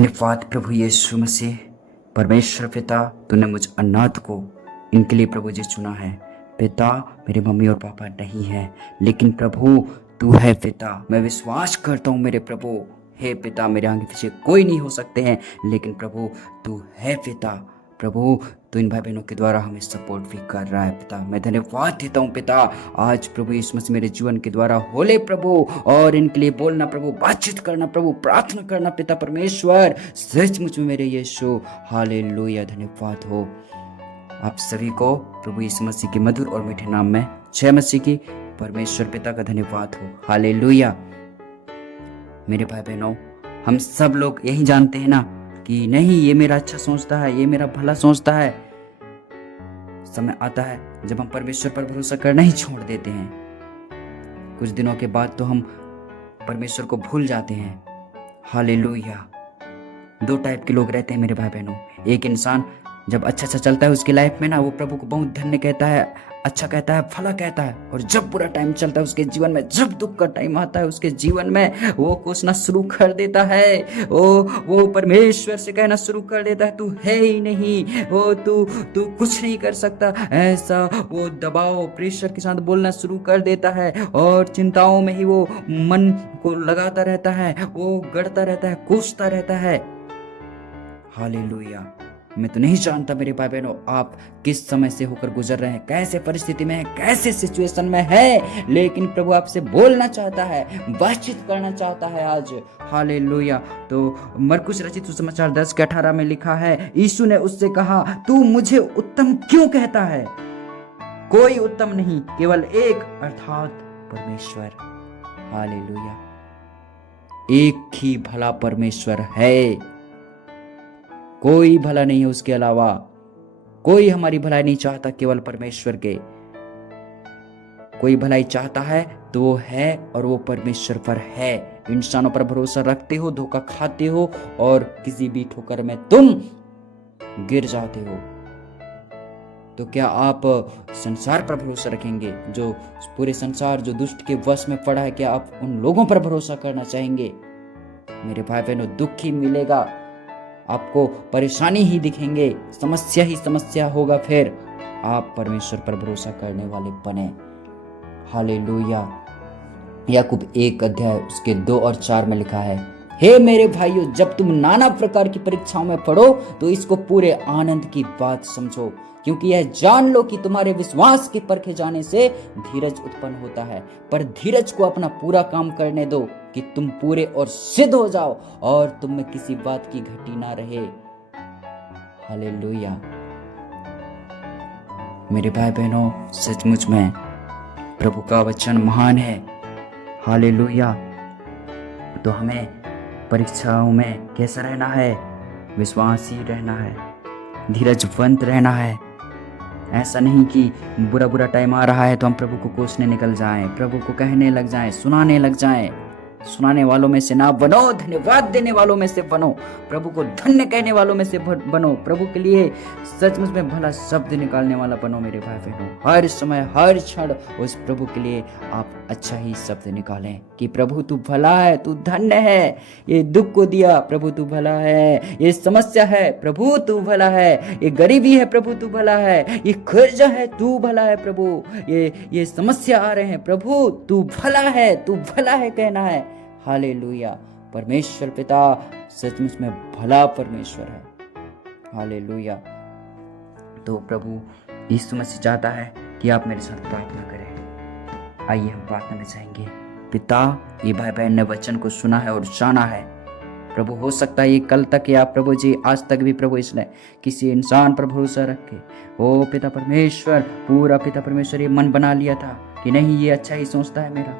धन्यवाद प्रभु यीशु मसीह। परमेश्वर पिता, तूने मुझ अनाथ को इनके लिए प्रभु जी चुना है। पिता, मेरे मम्मी और पापा नहीं है, लेकिन प्रभु तू है पिता। मैं विश्वास करता हूँ मेरे प्रभु, हे पिता, मेरे आगे पीछे कोई नहीं हो सकते हैं, लेकिन प्रभु तू है पिता। प्रभु तो इन भाई बहनों के द्वारा हमें सपोर्ट भी कर रहा है पिता। मैं धन्यवाद देता हूँ पिता। आज प्रभु यीशु मसीह मेरे जीवन के द्वारा होले प्रभु, और इनके लिए बोलना प्रभु, बातचीत करना प्रभु, प्रार्थना करना पिता परमेश्वर, सचमुच में मेरे यीशु। हालेलुया, धन्यवाद हो आप सभी को प्रभु यीशु मसीह के मधुर और मीठे नाम में जय मसीह की। परमेश्वर पिता का धन्यवाद हो। हालेलुया। मेरे भाई बहनों, हम सब लोग यही जानते हैं ना कि नहीं, ये मेरा अच्छा सोचता है, ये मेरा भला सोचता है। समय आता है जब हम परमेश्वर पर भरोसा करना ही छोड़ देते हैं। कुछ दिनों के बाद तो हम परमेश्वर को भूल जाते हैं। हालेलुया। दो टाइप के लोग रहते हैं मेरे भाई बहनों। एक इंसान जब अच्छा चलता है उसकी लाइफ में ना, वो प्रभु को बहुत धन्य कहता है, अच्छा कहता है, भला कहता है। और जब बुरा टाइम चलता है उसके जीवन में, जब दुख का टाइम आता है उसके जीवन में, वो कोसना शुरू कर देता है। वो परमेश्वर से कहना शुरू कर देता है, तू है ही नहीं, तू कुछ नहीं कर सकता। ऐसा वो दबाव, प्रेशर के साथ बोलना शुरू कर देता है, और चिंताओं में ही वो मन को लगाता रहता है, वो गढ़ता रहता है, कोसता रहता है। हालेलुया। मैं तो नहीं जानता मेरे भाई बहनों, आप किस समय से होकर गुजर रहे हैं, कैसे परिस्थिति में है, कैसे सिचुएशन में है, लेकिन प्रभु आपसे बोलना चाहता है, बातचीत करना चाहता है आज। हालेलुया। तो मरकुस रचित सुसमाचार 10:18 में लिखा है, यीशु ने उससे कहा, तू मुझे उत्तम क्यों कहता है? कोई उत्तम नहीं, केवल एक, अर्थात परमेश्वर। हालेलुया। एक ही भला परमेश्वर है, कोई भला नहीं है उसके अलावा। कोई हमारी भलाई नहीं चाहता, केवल परमेश्वर के। कोई भलाई चाहता है तो वो है, और वो परमेश्वर पर है। इंसानों पर भरोसा रखते हो, धोखा खाते हो, और किसी भी ठोकर में तुम गिर जाते हो। तो क्या आप संसार पर भरोसा रखेंगे? जो पूरे संसार जो दुष्ट के वश में पड़ा है, क्या आप उन लोगों पर भरोसा करना चाहेंगे? मेरे भाई बहनों, दुख ही मिलेगा आपको, परेशानी ही दिखेंगे, समस्या ही समस्या होगा। फिर आप परमेश्वर पर भरोसा करने वाले बने। हालेलुया। याकूब 1 उसके 2 और 4 में लिखा है, हे मेरे भाइयों, जब तुम नाना प्रकार की परीक्षाओं में पड़ो तो इसको पूरे आनंद की बात समझो, क्योंकि यह जान लो कि तुम्हारे विश्वास के परखे जाने से धीरज उत्पन्न होता है। पर धीरज को अपना पूरा काम करने दो, कि तुम पूरे और सिद्ध हो जाओ, और तुम में किसी बात की घटी ना रहे। हालेलुया। मेरे भाई बहनों, सचमुच में प्रभु का वचन महान है। हालेलुया। तो हमें परीक्षाओं में कैसा रहना है? विश्वासी रहना है, धीरजवंत रहना है। ऐसा नहीं कि बुरा टाइम आ रहा है तो हम प्रभु को कोसने निकल जाएं, प्रभु को कहने लग जाएं, सुनाने लग जाएं। सुनाने वालों में से ना बनो, धन्यवाद देने वालों में से बनो, प्रभु को धन्य कहने वालों में से बनो, प्रभु के लिए सचमुच में भला शब्द निकालने वाला बनो। मेरे भाई बहनों, हर समय हर क्षण उस प्रभु के लिए आप अच्छा ही शब्द निकालें कि प्रभु तू भला है, तू धन्य है। ये दुख को दिया, प्रभु तू भला है। ये समस्या है, प्रभु तू भला है। ये गरीबी है, प्रभु तू भला है। ये कर्जा है, तू भला है प्रभु। ये समस्या आ रहे हैं, प्रभु तू भला है, तू भला है कहना है। हालेलुया। परमेश्वर पिता सचमुच में भला परमेश्वर है। हालेलुया। तो प्रभु यीशु मसीह चाहता है कि आप मेरे साथ प्रार्थना करें। आइए हम प्रार्थना में जाएंगे। पिता, ये भाई बहन ने वचन को सुना है और जाना है प्रभु। हो सकता है ये कल तक या प्रभु जी आज तक भी प्रभु इसने किसी इंसान पर भरोसा रख के, ओ पिता परमेश्वर, पूरा पिता परमेश्वर ये मन बना लिया था कि नहीं, ये अच्छा ही सोचता है मेरा।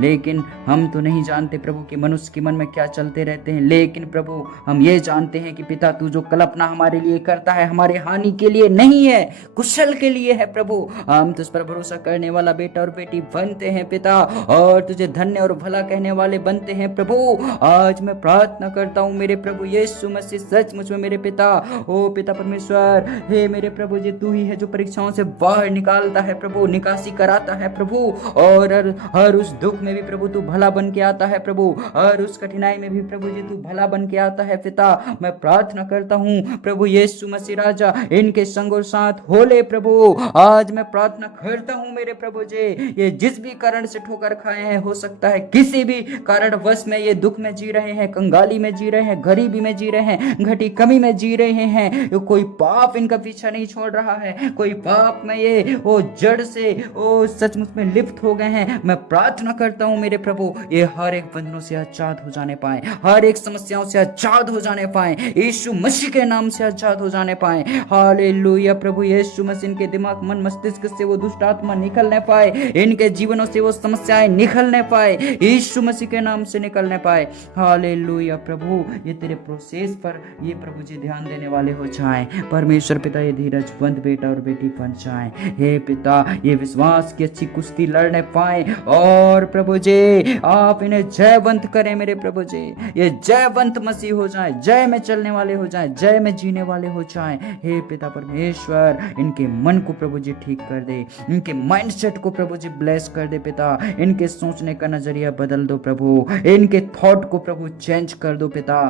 लेकिन हम तो नहीं जानते प्रभु कि मनुष्य के मन में क्या चलते रहते हैं। लेकिन प्रभु हम ये जानते हैं कि पिता तू जो कल्पना हमारे लिए करता है, हमारे हानि के लिए नहीं है, कुशल के लिए है प्रभु। हम तुझ पर भरोसा करने वाला बेटा और बेटी बनते हैं पिता, और तुझे धन्य और भला कहने वाले बनते हैं प्रभु। आज मैं प्रार्थना करता हूँ मेरे प्रभु यीशु मसीह, सचमुच में मेरे पिता, ओ पिता परमेश्वर, हे मेरे प्रभु जी, तू ही है जो परीक्षाओं से बाहर निकालता है प्रभु, निकासी कराता है प्रभु, और हर उस दुख में भी प्रभु तू भला बन के आता है प्रभु, और उस कठिनाई में भी प्रभु जी तू भला बन के आता है पिता। मैं प्रार्थना करता हूँ प्रभु यीशु मसीह राजा, इनके संग और साथ हो ले प्रभु। आज मैं प्रार्थना करता हूँ मेरे प्रभु जी, ये जिस भी कारण से ठोकर खाए हैं, हो सकता है किसी भी कारणवश में ये दुख में जी रहे हैं, कंगाली में जी रहे हैं, गरीबी में जी रहे हैं, घटी कमी में जी रहे हैं, कोई पाप इनका पीछा नहीं छोड़ रहा है, कोई पाप में ये वो जड़ से वो सचमुच में लिप्त हो गए हैं। मैं प्रार्थना करता हूँ मेरे प्रभु, ये हर एक बंधनों से आजाद हो जाने पाए, हर एक समस्याओं से आजाद हो जाने पाए, यीशु मसीह के नाम से आजाद हो जाने पाए। हालेलुया प्रभु यीशु मसीह, इनके दिमाग मन मस्तिष्क से वो दुष्ट आत्मा निकलने पाए, इनके जीवनों से वो समस्याएं निकलने पाए, यीशु मसीह के नाम से निकलने पाए। हालेलुया प्रभु, ये तेरे प्रोसेस पर ये प्रभु जी ध्यान देने वाले हो जाएं। परमेश्वर पिता, ये धीरजवंत बेटा और बेटी बन जाएं। हे पिता, ये विश्वास की अच्छी कुश्ती लड़ने पाए, और प्रभु जी आप इन्हें जयवंत करें मेरे प्रभु जी, ये जयवंत मसीह हो जाए, जय में चलने वाले हो जाए, जय में जीने वाले हो जाए। हे पिता परमेश्वर, इनके मन को प्रभु जी ठीक कर दे, इनके माइंडसेट को प्रभु जी ब्लेस कर दे पिता, इनके सोचने का नजरिया बदल दो प्रभु, इनके थॉट को प्रभु चेंज कर दो पिता।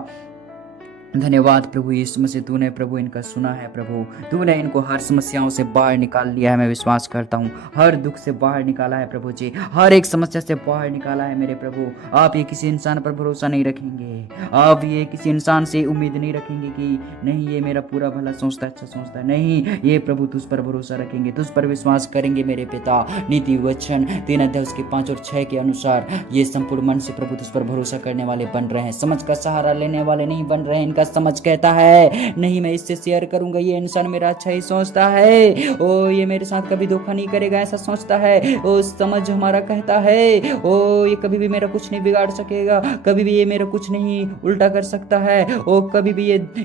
धन्यवाद प्रभु यीशु मसीह, तूने प्रभु इनका सुना है प्रभु, तूने इनको हर समस्याओं से बाहर निकाल लिया है। मैं विश्वास करता हूँ हर दुख से बाहर निकाला है प्रभु जी, हर एक समस्या से बाहर निकाला है मेरे प्रभु। आप ये किसी इंसान पर भरोसा नहीं रखेंगे, आप ये किसी इंसान से उम्मीद नहीं रखेंगे कि नहीं ये मेरा पूरा भला सोचता है, अच्छा सोचता है, नहीं, ये प्रभु तुझ पर भरोसा रखेंगे, तुझ पर विश्वास करेंगे मेरे पिता। नीति वचन 3 अध्याय उसके 5 और 6 के अनुसार ये संपूर्ण मन से प्रभु तुझ पर भरोसा करने वाले बन रहे हैं, समझ का सहारा लेने वाले नहीं बन रहे हैं। इनका समझ कहता है नहीं, मैं इससे शेयर करूंगा, ये इंसान मेरा अच्छा ही सोचता है, ओ ये मेरे साथ कभी धोखा नहीं करेगा, ऐसा सोचता है। ओ समझ हमारा कहता है ओ ये कभी भी मेरा कुछ नहीं बिगाड़ सकेगा, कभी भी ये मेरा कुछ नहीं उल्टा कर सकता है, ओ कभी भी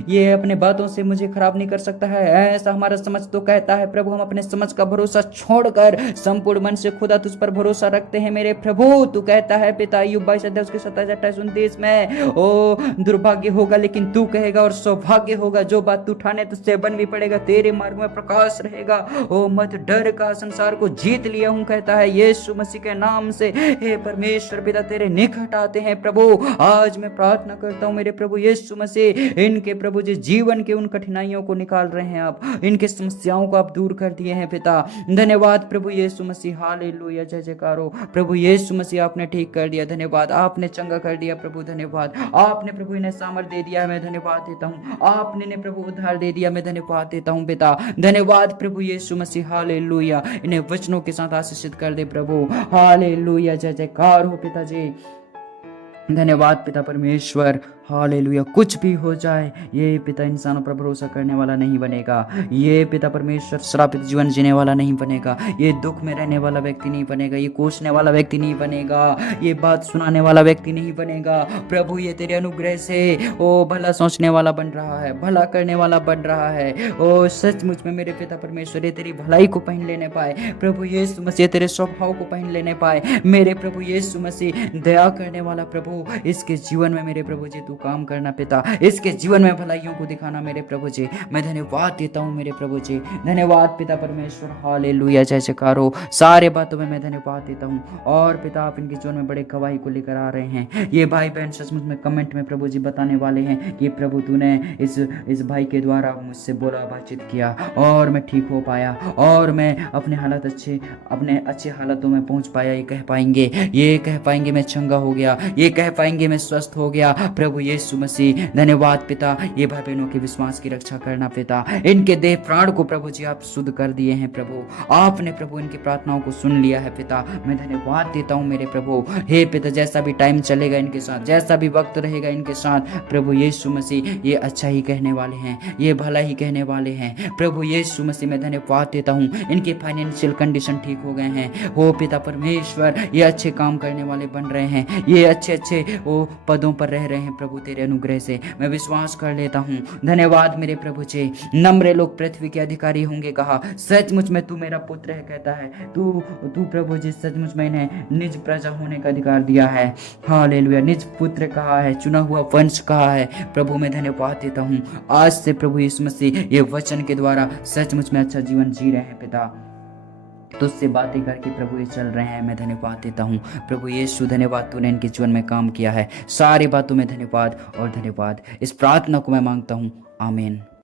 ये अपने बातों से मुझे खराब नहीं कर सकता है, ऐसा हमारा समझ तो कहता है। प्रभु, हम अपने समझ का भरोसा छोड़कर संपूर्ण मन से खुदा तुझ पर भरोसा रखते हैं मेरे प्रभु। तू कहता है पिता, अय्यूब 22 अध्याय उसके 27, 28, 29 में, ओ दुर्भाग्य होगा लेकिन तू कहेगा, और सौभाग्य होगा जो बात तू ठाने तुझसे बन भी पड़ेगा, तेरे मार्ग में प्रकाश रहेगा। ओ मत डर, का संसार को जीत लिया हूं कहता है यीशु मसीह के नाम से। हे परमेश्वर पिता, तेरे निकट आते हैं प्रभु। आज मैं प्रार्थना करता हूं मेरे प्रभु यीशु मसीह, इनके प्रभु जी जीवन के उन कठिनाइयों को निकाल रहे हैं आप, इनके समस्याओं को आप दूर कर दिए हैं पिता। धन्यवाद प्रभु यीशु मसीह, हालेलुया, जय जयकार हो प्रभु यीशु मसीह। आपने ठीक कर दिया, धन्यवाद, आपने चंगा कर दिया प्रभु, धन्यवाद, आपने प्रभु इन्हें सामर्थ दे दिया, मैं धन्यवाद देता हूँ। आपने ने प्रभु उद्धार दे दिया, मैं धन्यवाद देता हूँ पिता। धन्यवाद प्रभु यीशु मसीह, हालेलुया। इन्हें वचनों के साथ आशीषित कर दे प्रभु, हालेलुया, जय जयकार हो पिताजी। धन्यवाद पिता परमेश्वर, हालेलुया। कुछ भी हो जाए, ये पिता इंसानों पर भरोसा करने वाला नहीं बनेगा, ये पिता परमेश्वर श्रापित जीवन जीने वाला नहीं बनेगा, ये दुख में रहने वाला व्यक्ति नहीं बनेगा, ये कोसने वाला व्यक्ति नहीं बनेगा, ये बात सुनाने वाला व्यक्ति नहीं बनेगा। प्रभु, ये तेरे अनुग्रह से ओ भला सोचने वाला बन रहा है, भला करने वाला बन रहा है। ओ सचमुच में मेरे पिता परमेश्वर, ये तेरी भलाई को पहन लेने पाए प्रभु यीशु मसीह, तेरे स्वभाव को पहन लेने पाए मेरे प्रभु यीशु मसीह। दया करने वाला प्रभु, इसके जीवन में मेरे प्रभु जी तू काम करना पिता, इसके जीवन में भलाइयों को दिखाना मेरे प्रभु जी। मैं धन्यवाद देता हूँ मेरे प्रभु जी, धन्यवाद पिता परमेश्वर, हालेलुया, जय जयकार हो। सारे बातों में मैं धन्यवाद देता हूँ। और पिता, आप इनके जीवन में बड़े गवाही को लेकर आ रहे हैं। ये भाई बहन सचमुच में कमेंट में प्रभु जी बताने वाले हैं कि प्रभु तूने इस भाई के द्वारा मुझसे बोला, बातचीत किया, और मैं ठीक हो पाया, और मैं अपने अच्छे हालातों में पहुंच पाया। ये कह पाएंगे मैं चंगा हो गया, ये कह पाएंगे मैं स्वस्थ हो गया प्रभु यीशु मसीह। धन्यवाद पिता, ये भाई बहनों के विश्वास की रक्षा करना पिता, इनके देह प्राण को प्रभु जी आप शुद्ध कर दिए हैं प्रभु, आपने प्रभु इनकी प्रार्थनाओं को सुन लिया है पिता। मैं धन्यवाद देता हूँ मेरे प्रभु। हे पिता, जैसा भी टाइम चलेगा इनके साथ, जैसा भी वक्त रहेगा इनके साथ प्रभु यीशु मसीह, ये अच्छा ही कहने वाले हैं, ये भला ही कहने वाले हैं प्रभु यीशु मसीह। मैं धन्यवाद देता हूँ, इनके फाइनेंशियल कंडीशन ठीक हो गए हैं। हो पिता परमेश्वर, ये अच्छे काम करने वाले बन रहे हैं, ये अच्छे वो पदों पर रह रहे हैं प्रभु तेरे अनुग्रह से। मैं विश्वास कर लेता हूँ। धन्यवाद मेरे प्रभु जी। नम्र लोग पृथ्वी के अधिकारी होंगे कहा, सचमुच में तू मेरा पुत्र है कहता है। तू प्रभु जी सचमुच में इन्हें निज प्रजा होने का अधिकार दिया है। हालेलुया, निज पुत्र कहा है, चुना हुआ वंश कहा है प्रभु। मैं धन्यवाद देता हूँ आज से प्रभु यीशु मसीह ये वचन के द्वारा सचमुच में अच्छा जीवन जी रहे हैं पिता। तुझसे बातें करके प्रभु ये चल रहे हैं, मैं धन्यवाद देता हूँ। प्रभु यीशु धन्यवाद, तूने इनके जीवन में काम किया है। सारी बातों में धन्यवाद और धन्यवाद। इस प्रार्थना को मैं मांगता हूँ, आमीन।